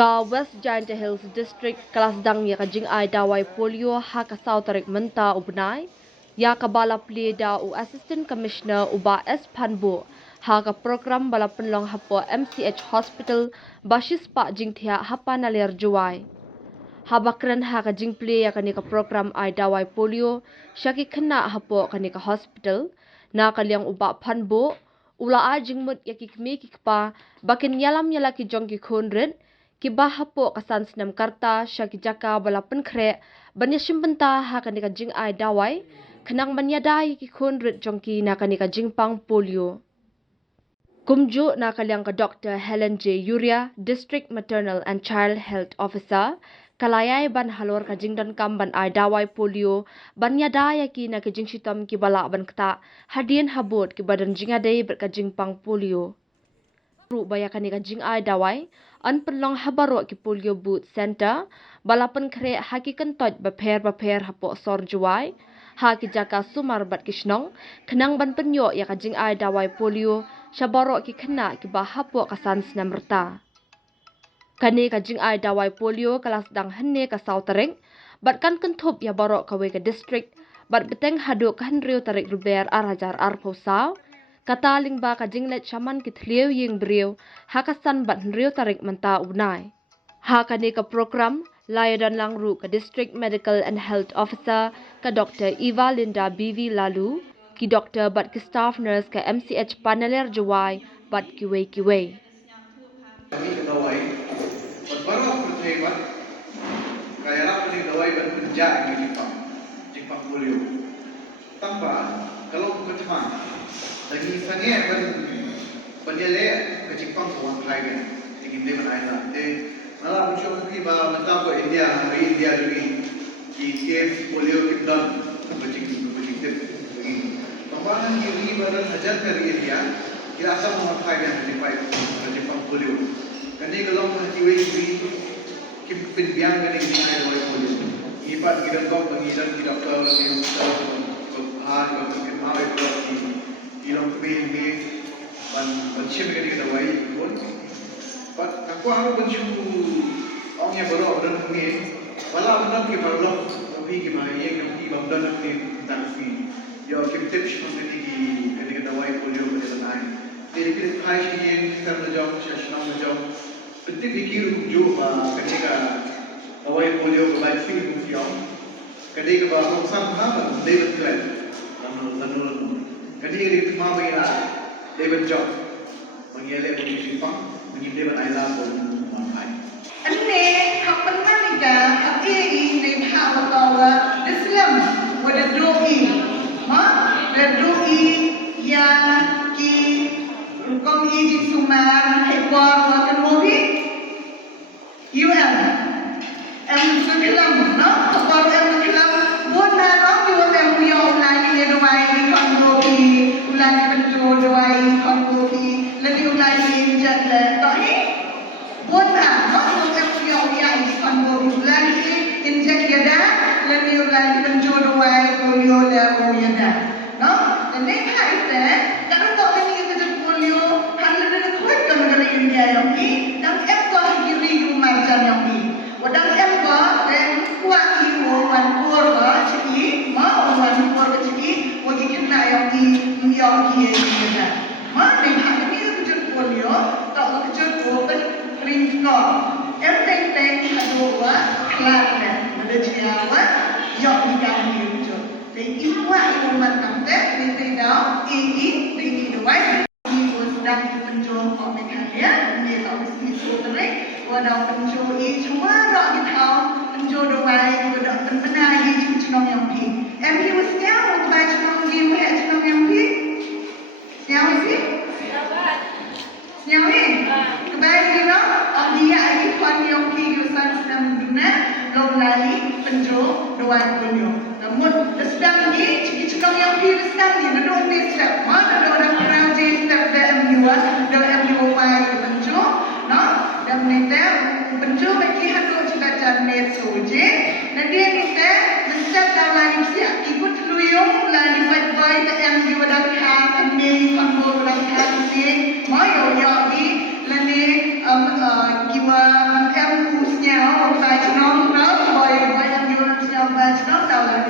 Ka West Giant Hills District kelasdang ya ka jingay dawai polio ha ka South Tarik menta ubnai ya ka bala pleda u Assistant Commissioner uba S Panbo ha ka program bala penlong hapo MCH Hospital basis pak jingthia hapa nalir juai habakran ha ka jingple ya ka ni ka program ai dawai polio syaki kena hapo ka ni ka hospital na kaliang uba Panbo ula a jingmut ya ki kmie ki pa bakin yalam yala ki jong ki khonret ki bahapo kasan senam karta syaki jaka bala penkre banya shimbenta ha kanika jing ai dawai kenang manyadai ki khonret jongki na kanika jingpang polio kumju na kaliang ka Dr. Helen J. Yuria, District Maternal and Child Health Officer, kalayay ban halor ka jingdan kam ban ai dawai polio, ban yadaya ki na ka jing shitam ki bala ban kata, hadian habot ki badan jingadai ber ka jingpang polio. Ru baya kanika jing ai dawai, an penlong habaro ki polio boot center, balapan kre haki kentoj baper hapo sor juai, haki jaka sumar bat kishnong, kenang ban penyo ya ka jing ai dawai polio, syabaro ki kena ki bahapo kasan senamrta. Kani ka jing ai dawai polio kelas dang henne ka South Tarik, bat kan kentup ya baro ka we ka district, bat beteng hadu ka henriu tarik ruber arajar arposau, kata lingba ka jinglet shaman ki thlieu ying briu, hakasan bat henriu tarik menta unai. Hakani ka program, layadan langru ka District Medical and Health Officer ka Dr. Eva Linda BV Lalu, ki Dr. bat ki staff nurse ka MCH Paneler Jawai bat kiwe. Kami ke dawai, baru berhebat. Kaya lah paling dawai ban penjak di jingpang polio. Tanpa kalau kecemang, lagi sangat ban yale ke jingpang kawan lain, ingin dia berada. Malah muncul lagi bahawa mentah ke India, hari India lagi di kes polio kita berjingtip begini. Pembangunan kiri badan hajar dari India, kita asal memakai jingpang polio. Kani kalau menghiwai ini, kita biang kani ini ada oleh polio. Ibat kita kau pengiran kita kau kemari kita kemie ban kani kita wai pun. Aku harus bersyukur orang yang baru orang kemie. Walau benar kita baru tapi kita yang kami benar kami tentang kami. Ya kita tips mengenai kani kita wai polio pada lain. Jadi kita khai yang kita menjawab sesama menjawab. Penting fikir jo ketika dawai polio berbaik film film. Ketika bahawa sam nama David Glenn, lalu ketika itu mah bagaimana David Job mengelak di Jepang, mengirim Ayla pun memakai. Ane kapan mana dah ini di Meghalaya Islam pada doi, doi yang ki kong ijin sumar hekor makan mobi, Sekelam, kalau sekelam, bukan orang yang punya ulai dawai kongopi, ulai penjual dawai kongopi, lebih ulai injek tak ni, bukan orang yang punya ulai kongopi, ulai injek iada, lebih ulai penjual dawai polio dan iada. No, dan ini itu, kalau tak ini kita polio, hanya ada kuat kalau India yang ni, dan ekor kiri rumah yang ni. Wadang emba dan kuat ibu wan kurba ciki, wan kurba ciki, wagi kena yang di iaki ini kan. Mana hari ni kerja polio, tak kerja polio ringkot. Everything hadua kelar ada jiawa, yang kami kerja. Dan ibu wan nampak, ini dah ini dua. Ibu sedang penjual kau Meghalaya, ni tak mesti suruh walau penjual ini cuma rak kita penjual dawai pada benar di cenong yang pi. Em was now untuk baca cenong game buat cenong yang pi. Siapa sih? Siapa ni? Kebaik kita dia ini kon yang pi urusan sedang dunia belum lagi penjual dawai polio. Namun sedang ni cenong yang pi sedang ni ada orang step mana ada orang kerja step MU ada MU penjual, no? Dan mereka penjual bagi hantu cakap net soje. Nanti mereka mesti dalam siap ikut luyung lalu buat buat yang diwadakan kami kampung orang kami